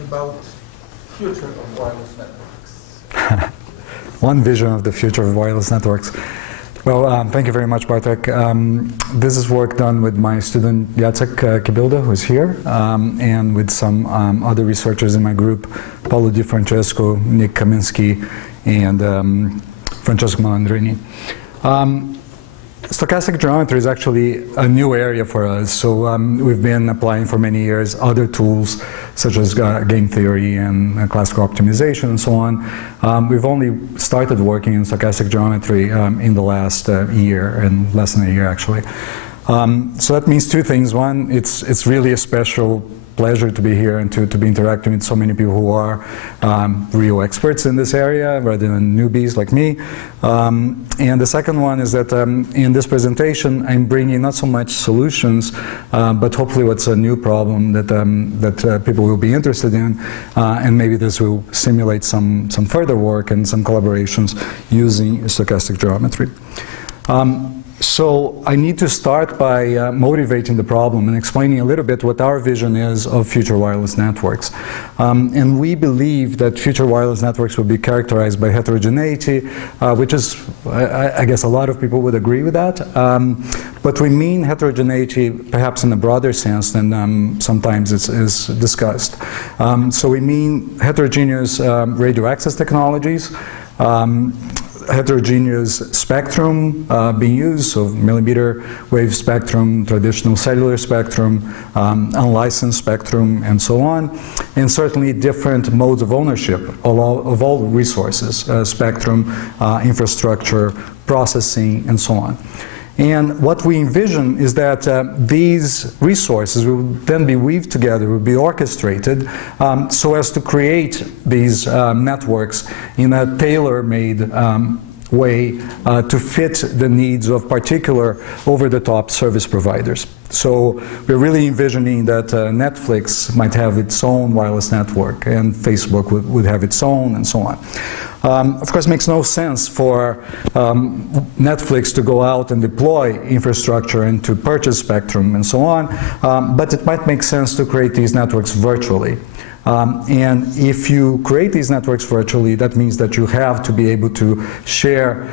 about future of wireless networks? One vision of the future of wireless networks. Well, thank you very much, Bartek. This is work done with my student Jacek Kibilda, who's here, and with some other researchers in my group, Paolo Di Francesco, Nick Kaminsky, and Francesco Malandrini. Stochastic geometry is actually a new area for us, so we've been applying for many years other tools such as game theory and classical optimization and so on. We've only started working in stochastic geometry in the last year, and less than a year actually. So that means two things. One, it's really a special pleasure to be here and to be interacting with so many people who are real experts in this area rather than newbies like me. And the second one is that in this presentation I'm bringing not so much solutions, but hopefully what's a new problem that people will be interested in, and maybe this will stimulate some further work and some collaborations using stochastic geometry. So I need to start by motivating the problem and explaining a little bit what our vision is of future wireless networks. And we believe that future wireless networks will be characterized by heterogeneity, which is, I guess a lot of people would agree with that. But we mean heterogeneity perhaps in a broader sense than sometimes is discussed. So we mean heterogeneous radio access technologies, heterogeneous spectrum being used, so millimeter wave spectrum, traditional cellular spectrum, unlicensed spectrum, and so on, and certainly different modes of ownership of all resources, spectrum, infrastructure, processing, and so on. And what we envision is that these resources will then be weaved together, will be orchestrated so as to create these networks in a tailor-made way to fit the needs of particular over-the-top service providers. So we're really envisioning that Netflix might have its own wireless network and Facebook would have its own and so on. Of course, it makes no sense for Netflix to go out and deploy infrastructure and to purchase spectrum and so on, but it might make sense to create these networks virtually. And if you create these networks virtually, that means that you have to be able to share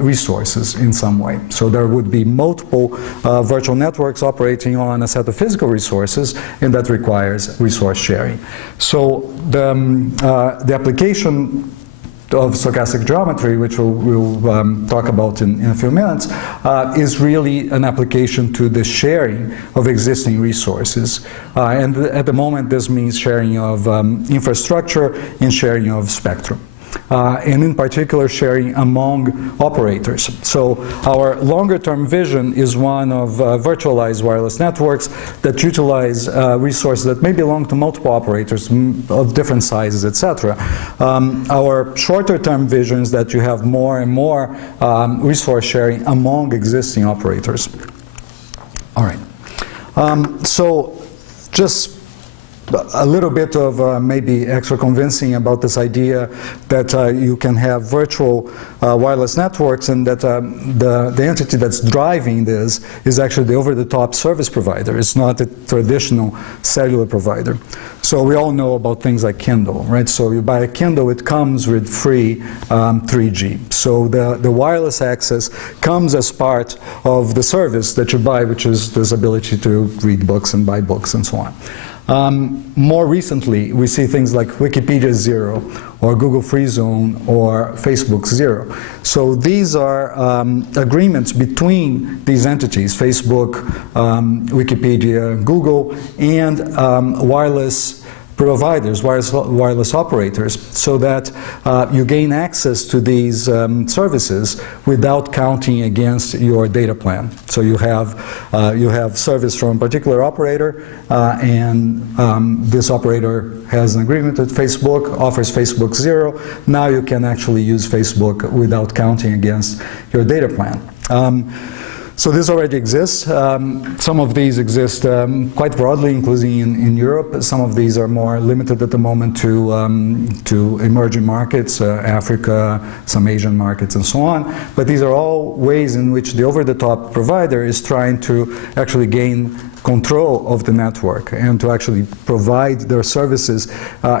resources in some way. So there would be multiple virtual networks operating on a set of physical resources, and that requires resource sharing. So the application of stochastic geometry, which we'll talk about in a few minutes, is really an application to the sharing of existing resources. And at the moment, this means sharing of infrastructure and sharing of spectrum. And in particular, sharing among operators. So our longer-term vision is one of virtualized wireless networks that utilize resources that may belong to multiple operators of different sizes, etc. Our shorter-term vision is that you have more and more resource sharing among existing operators. All right. So just a little bit of maybe extra convincing about this idea that you can have virtual wireless networks, and that the entity that's driving this is actually the over-the-top service provider. It's not a traditional cellular provider. So we all know about things like Kindle, right? So you buy a Kindle, it comes with free 3G. So the wireless access comes as part of the service that you buy, which is this ability to read books and buy books and so on. More recently, we see things like Wikipedia Zero, or Google Free Zone, or Facebook Zero. So these are agreements between these entities, Facebook, Wikipedia, Google, and wireless providers, wireless operators, so that you gain access to these services without counting against your data plan. So you have service from a particular operator, and this operator has an agreement with Facebook, offers Facebook Zero. Now you can actually use Facebook without counting against your data plan. So this already exists. Some of these exist quite broadly, including in Europe. Some of these are more limited at the moment to emerging markets, Africa, some Asian markets, and so on. But these are all ways in which the over-the-top provider is trying to actually gain control of the network and to actually provide their services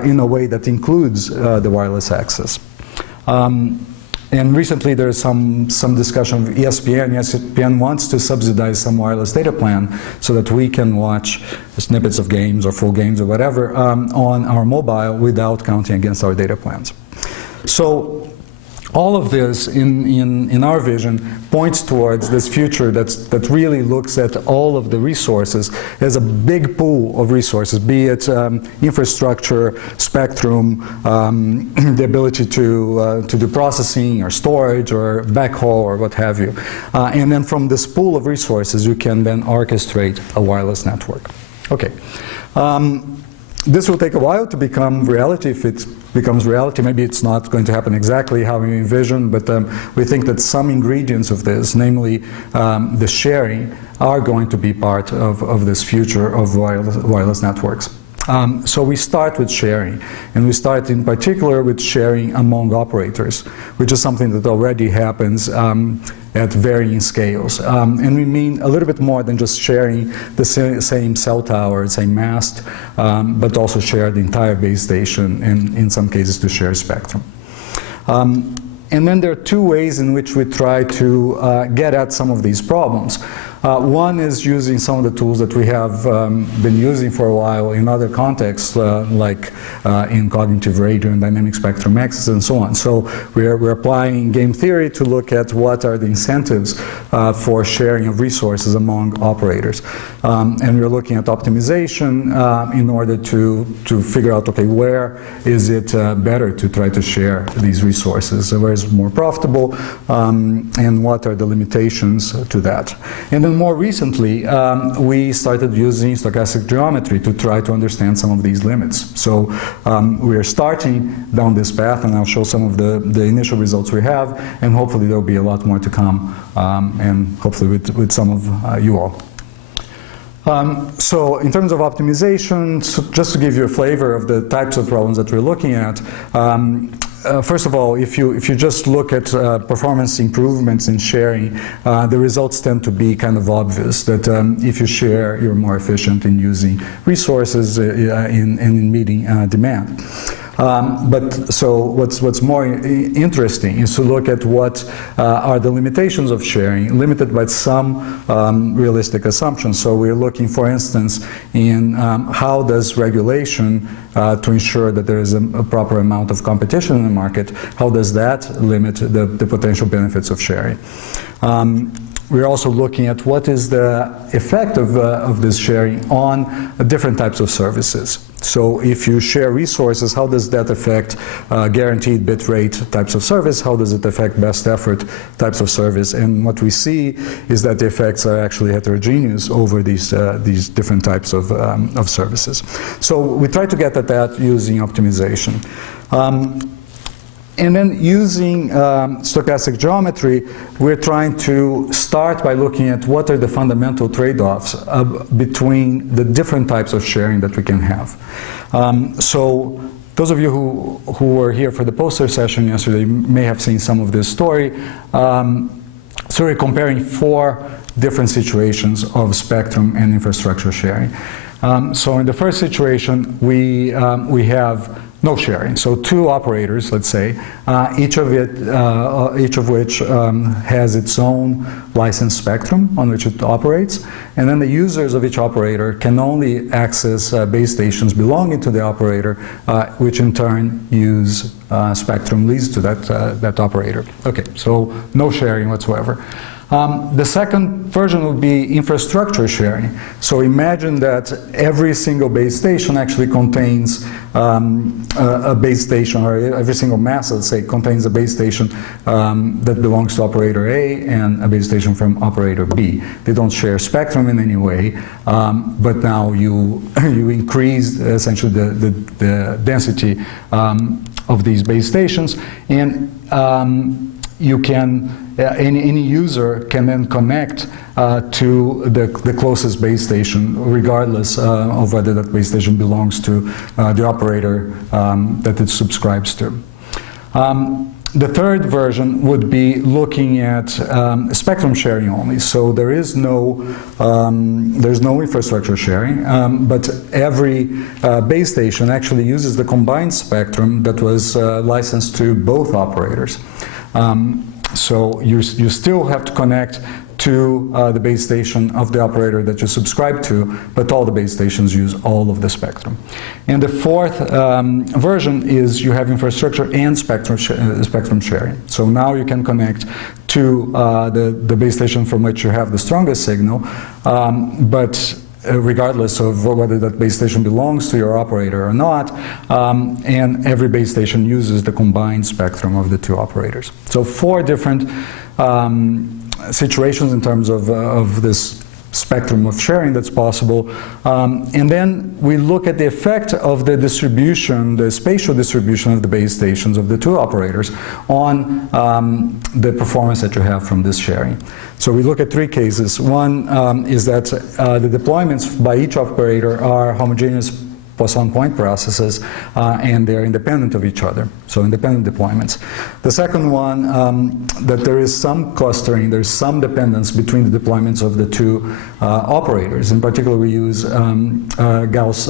in a way that includes the wireless access. And recently there's some discussion of ESPN. ESPN wants to subsidize some wireless data plan so that we can watch snippets of games or full games or whatever on our mobile without counting against our data plans. So all of this, in our vision, points towards this future that really looks at all of the resources as a big pool of resources, be it infrastructure, spectrum, the ability to do processing or storage or backhaul or what have you. And then from this pool of resources, you can then orchestrate a wireless network. Okay. This will take a while to become reality. If it becomes reality, maybe it's not going to happen exactly how we envision, but we think that some ingredients of this, namely the sharing, are going to be part of this future of wireless networks. So we start with sharing, and we start in particular with sharing among operators, which is something that already happens at varying scales. And we mean a little bit more than just sharing the same cell tower, same mast, but also share the entire base station, and in some cases to share spectrum. And then there are two ways in which we try to get at some of these problems. One is using some of the tools that we have been using for a while in other contexts, like in cognitive radio and dynamic spectrum access and so on. So we're applying game theory to look at what are the incentives for sharing of resources among operators. And we're looking at optimization in order to figure out, okay, where is it better to try to share these resources? Where is it more profitable? And what are the limitations to that? And then more recently, we started using stochastic geometry to try to understand some of these limits. So we are starting down this path, and I'll show some of the initial results we have, and hopefully there'll be a lot more to come, and hopefully with some of you all. So in terms of optimization, so just to give you a flavor of the types of problems that we're looking at, first of all, if you just look at performance improvements in sharing, the results tend to be kind of obvious, that if you share, you're more efficient in using resources and in meeting demand. But so what's more interesting is to look at what are the limitations of sharing, limited by some realistic assumptions. So we're looking, for instance, in how does regulation to ensure that there is a proper amount of competition in the market, how does that limit the potential benefits of sharing? We're also looking at what is the effect of this sharing on different types of services. So if you share resources, how does that affect guaranteed bit rate types of service? How does it affect best effort types of service? And what we see is that the effects are actually heterogeneous over these different types of services. So we try to get at that using optimization. And then using stochastic geometry, we're trying to start by looking at what are the fundamental trade-offs between the different types of sharing that we can have. So those of you who were here for the poster session yesterday may have seen some of this story. So we're comparing 4 different situations of spectrum and infrastructure sharing. So in the first situation, we have no sharing. So 2 operators, let's say, each of which has its own licensed spectrum on which it operates, and then the users of each operator can only access base stations belonging to the operator, which in turn use spectrum leased to that operator. Okay, so no sharing whatsoever. The second version would be infrastructure sharing. So imagine that every single base station actually contains a base station, or every single mast, let's say, contains a base station that belongs to operator A and a base station from operator B. They don't share spectrum in any way, but now you increase essentially the density of these base stations, and you can, any user can then connect to the closest base station, regardless of whether that base station belongs to the operator that it subscribes to. The third version would be looking at spectrum sharing only. So there's no infrastructure sharing, but every base station actually uses the combined spectrum that was licensed to both operators. So you still have to connect to the base station of the operator that you subscribe to, but all the base stations use all of the spectrum. And the fourth version is you have infrastructure and spectrum sharing. So now you can connect to the base station from which you have the strongest signal, but regardless of whether that base station belongs to your operator or not, and every base station uses the combined spectrum of the two operators. So 4 different situations in terms of this spectrum of sharing that's possible. And then we look at the effect of the distribution, the spatial distribution of the base stations of the two operators on the performance that you have from this sharing. So we look at 3 cases. One is that the deployments by each operator are homogeneous Poisson point processes, and they're independent of each other, so independent deployments. The second one, that there is some clustering, there's some dependence between the deployments of the two operators. In particular, we use Gauss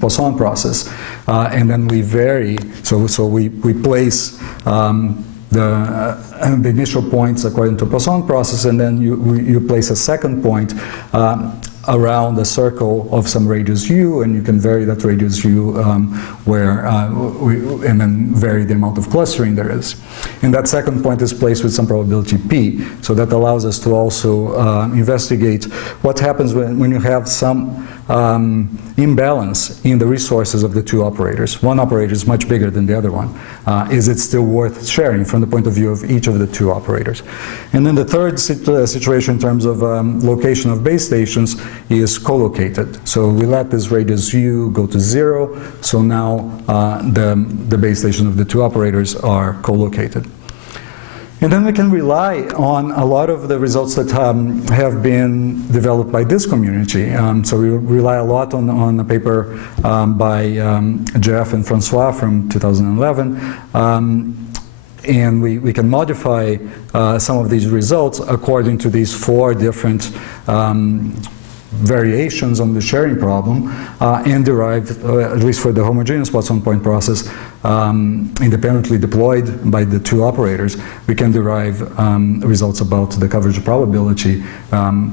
Poisson process, and then we vary, so we place the initial points according to Poisson process, and then you place a second point around a circle of some radius u, and you can vary that radius u and then vary the amount of clustering there is. And that second point is placed with some probability p, so that allows us to also investigate what happens when you have some imbalance in the resources of the two operators. One operator is much bigger than the other one. Is it still worth sharing from the point of view of each of the two operators? And then the third situation in terms of location of base stations is co-located. So we let this radius u go to 0, so now the base station of the two operators are co-located. And then we can rely on a lot of the results that have been developed by this community. So we rely a lot on a paper by Jeff and Francois from 2011. And we can modify some of these results according to these 4 different variations on the sharing problem, and derive, at least for the homogeneous Poisson point process, independently deployed by the two operators, we can derive results about the coverage probability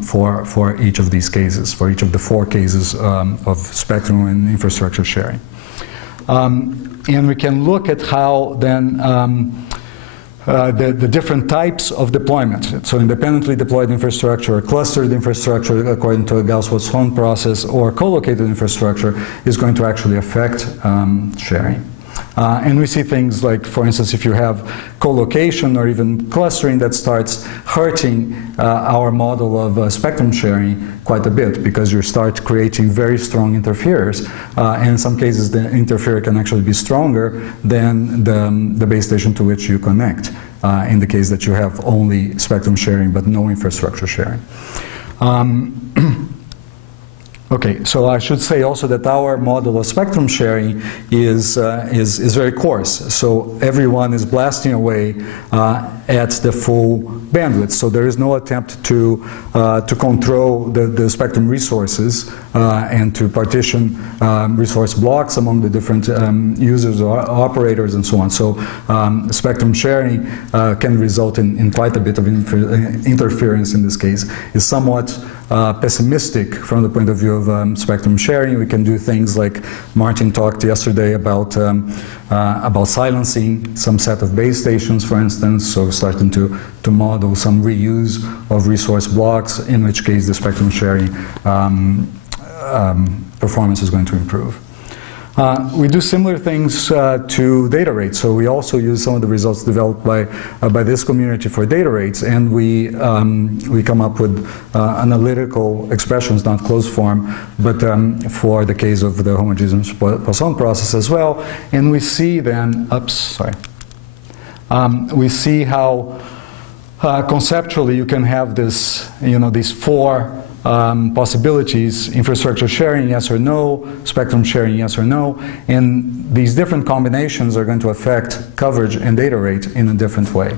for each of these cases, for each of the 4 cases of spectrum and infrastructure sharing. And we can look at how then the different types of deployment, so independently deployed infrastructure, or clustered infrastructure according to a Gauss-Poisson process, or co-located infrastructure, is going to actually affect sharing. And we see things like, for instance, if you have co-location or even clustering, that starts hurting our model of spectrum sharing quite a bit, because you start creating very strong interferers. And in some cases, the interferer can actually be stronger than the base station to which you connect, in the case that you have only spectrum sharing but no infrastructure sharing. Okay, so I should say also that our model of spectrum sharing is very coarse. So everyone is blasting away at the full bandwidth. So there is no attempt to control the spectrum resources and to partition resource blocks among the different users or operators and so on. So spectrum sharing can result in quite a bit of interference in this case. It's somewhat pessimistic from the point of view of spectrum sharing. We can do things like Martin talked yesterday about silencing some set of base stations, for instance, so starting to model some reuse of resource blocks, in which case the spectrum sharing performance is going to improve. We do similar things to data rates. So we also use some of the results developed by this community for data rates, and we come up with analytical expressions, not closed form, but for the case of the homogeneous Poisson process as well. And we see then, we see how conceptually you can have this, these four possibilities: infrastructure sharing, yes or no; spectrum sharing, yes or no. And these different combinations are going to affect coverage and data rate in a different way.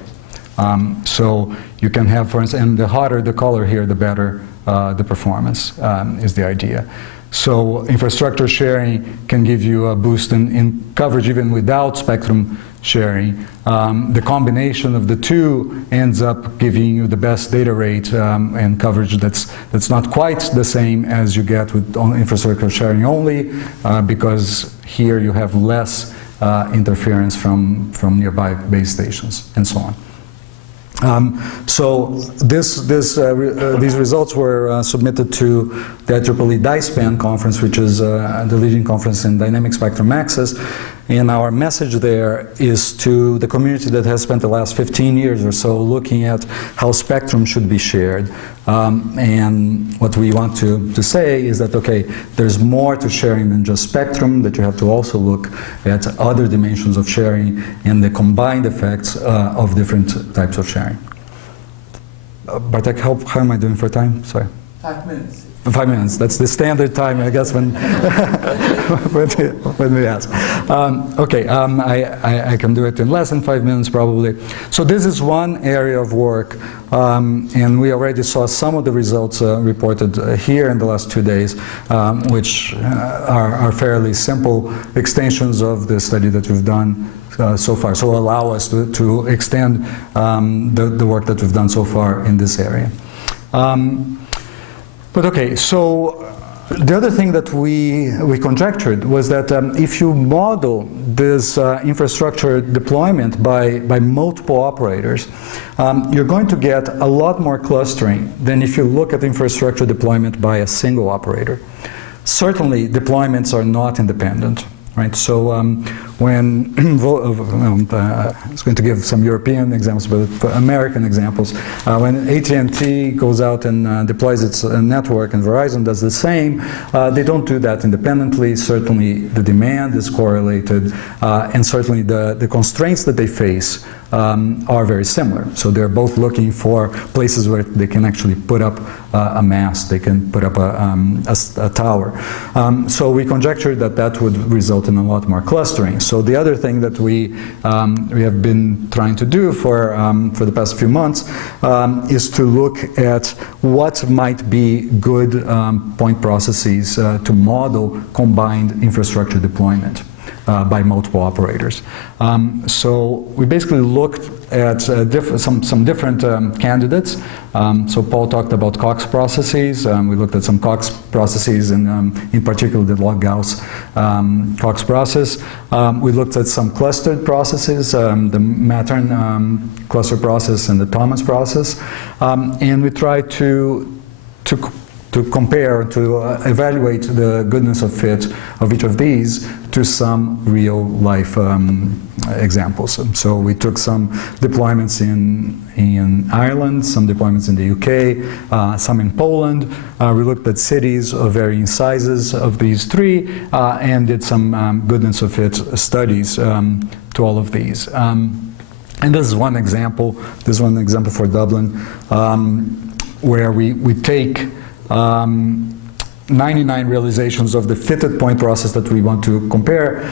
So you can have, for instance, and the hotter the color here, the better the performance is the idea. So infrastructure sharing can give you a boost in coverage even without spectrum sharing. The combination of the two ends up giving you the best data rate and coverage that's not quite the same as you get with infrastructure sharing only, because here you have less interference from nearby base stations and so on. So these results were submitted to the IEEE DISPAN conference, which is the leading conference in dynamic spectrum access. And our message there is to the community that has spent the last 15 years or so looking at how spectrum should be shared. And what we want to say is that, okay, there's more to sharing than just spectrum, that you have to also look at other dimensions of sharing and the combined effects of different types of sharing. Bartek, how am I doing for time? Sorry. 5 minutes. 5 minutes. That's the standard time, I guess, when when we ask. Okay, I can do it in less than 5 minutes, probably. So this is one area of work, and we already saw some of the results reported here in the last 2 days, which are fairly simple extensions of the study that we've done so far. So allow us to extend the work that we've done so far in this area. But okay, so the other thing that we conjectured was that if you model this infrastructure deployment by multiple operators, you're going to get a lot more clustering than if you look at infrastructure deployment by a single operator. Certainly, deployments are not independent. Right, so when I was going to give some European examples, but American examples, when AT&T goes out and deploys its network and Verizon does the same, they don't do that independently. Certainly the demand is correlated, and certainly the constraints that they face are very similar. So they're both looking for places where they can actually put up a mast, they can put up a tower. So we conjectured that would result in a lot more clustering. So the other thing that we have been trying to do for the past few months is to look at what might be good point processes to model combined infrastructure deployment by multiple operators. So we basically looked at some different candidates. So Paul talked about Cox processes. We looked at some Cox processes, in particular the log-Gauss Cox process. We looked at some clustered processes, the Mattern cluster process and the Thomas process. And we tried to compare, to evaluate the goodness of fit of each of these to some real-life examples. So we took some deployments in Ireland, some deployments in the UK, some in Poland. We looked at cities of varying sizes of these three and did some goodness of fit studies to all of these. And this is one example. This is one example for Dublin, where we take 99 realizations of the fitted point process that we want to compare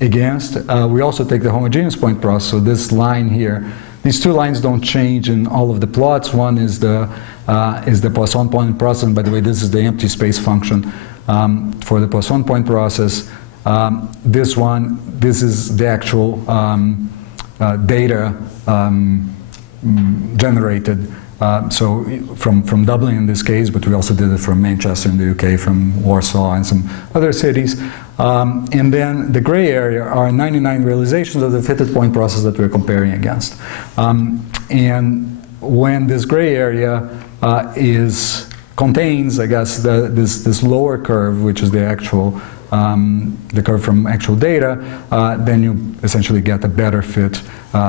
against. We also take the homogeneous point process. So this line here, these two lines don't change in all of the plots. One is the Poisson point process. And by the way, this is the empty space function for the Poisson point process. This is the actual data generated. So from Dublin in this case, but we also did it from Manchester in the UK, from Warsaw and some other cities. And then the gray area are 99 realizations of the fitted point process that we're comparing against. And when this gray area contains, I guess, this lower curve, which is the actual the curve from actual data, then you essentially get a better fit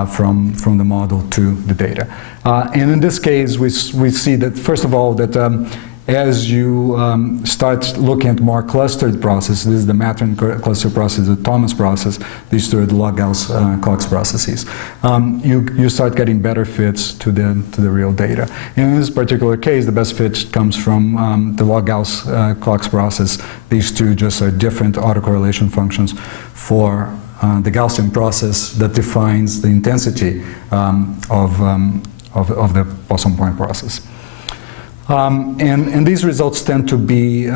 from the model to the data. And in this case, we see that, first of all, that as you start looking at more clustered processes, this is the Matron cluster process, the Thomas process, these two are the log-Gauss-Cox processes, you start getting better fits to the real data. In this particular case, the best fit comes from the log-Gauss-Cox process. These two just are different autocorrelation functions for the Gaussian process that defines the intensity of the Poisson point process. And these results tend to be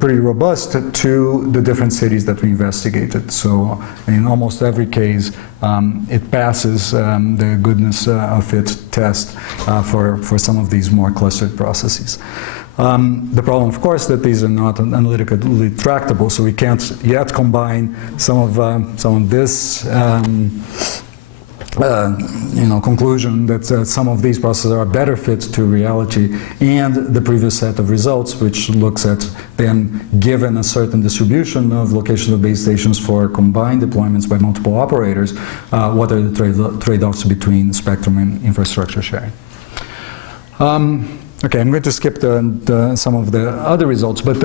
pretty robust to the different cities that we investigated. So in almost every case, it passes the goodness of fit test for some of these more clustered processes. The problem, of course, that these are not analytically tractable, so we can't yet combine some of this conclusion that some of these processes are better fit to reality, and the previous set of results, which looks at then, given a certain distribution of locations of base stations for combined deployments by multiple operators, what are the trade-offs between spectrum and infrastructure sharing. Okay, I'm going to skip some of the other results, but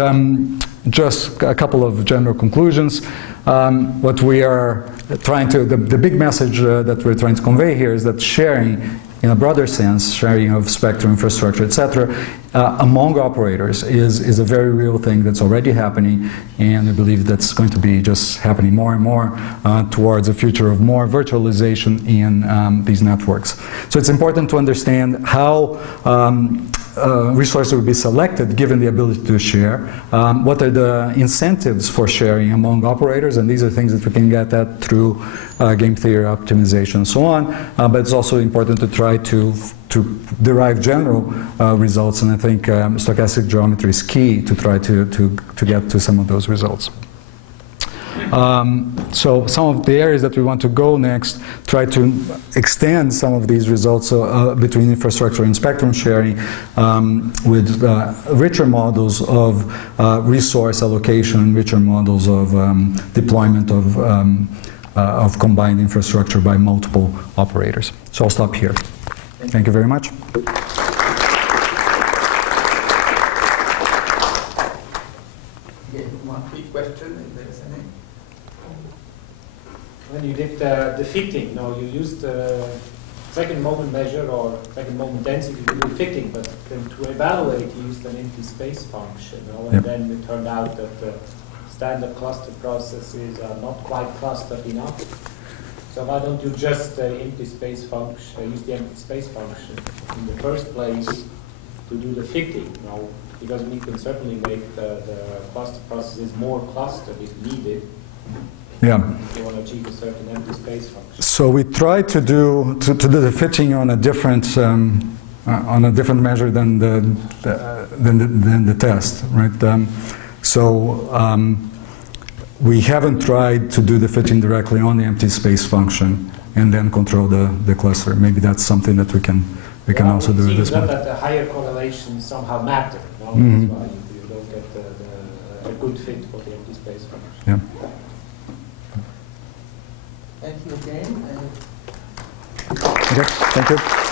just a couple of general conclusions. What we are trying to, the big message that we're trying to convey here is that sharing, in a broader sense, sharing of spectrum, infrastructure, etc., among operators is a very real thing that's already happening, and I believe that's going to be just happening more and more towards a future of more virtualization in these networks. So it's important to understand how resources will be selected given the ability to share, what are the incentives for sharing among operators, and these are things that we can get at through game theory optimization and so on, but it's also important to try to derive general results, and I think stochastic geometry is key to try to get to some of those results. So some of the areas that we want to go next, try to extend some of these results between infrastructure and spectrum sharing with richer models of resource allocation, richer models of deployment of combined infrastructure by multiple operators. So I'll stop here. Thank you very much. One quick question, if there is any. When you did the fitting, you used the second moment measure or second moment density to do fitting, but then to evaluate you used an empty space function, and Yep. then it turned out that the standard cluster processes are not quite clustered enough. So why don't you just empty space function, use the empty space function in the first place to do the fitting? Because we can certainly make the cluster processes more clustered if needed. Yeah. If you want to achieve a certain empty space function. So we try to do the fitting on a different measure than the test, right? We haven't tried to do the fitting directly on the empty space function and then control the cluster. Maybe that's something that we can also do at this point. That the higher correlations somehow matter. Mm-hmm. That's why you don't get a good fit for the empty space function. Yeah. Thank you again. Okay. Thank you.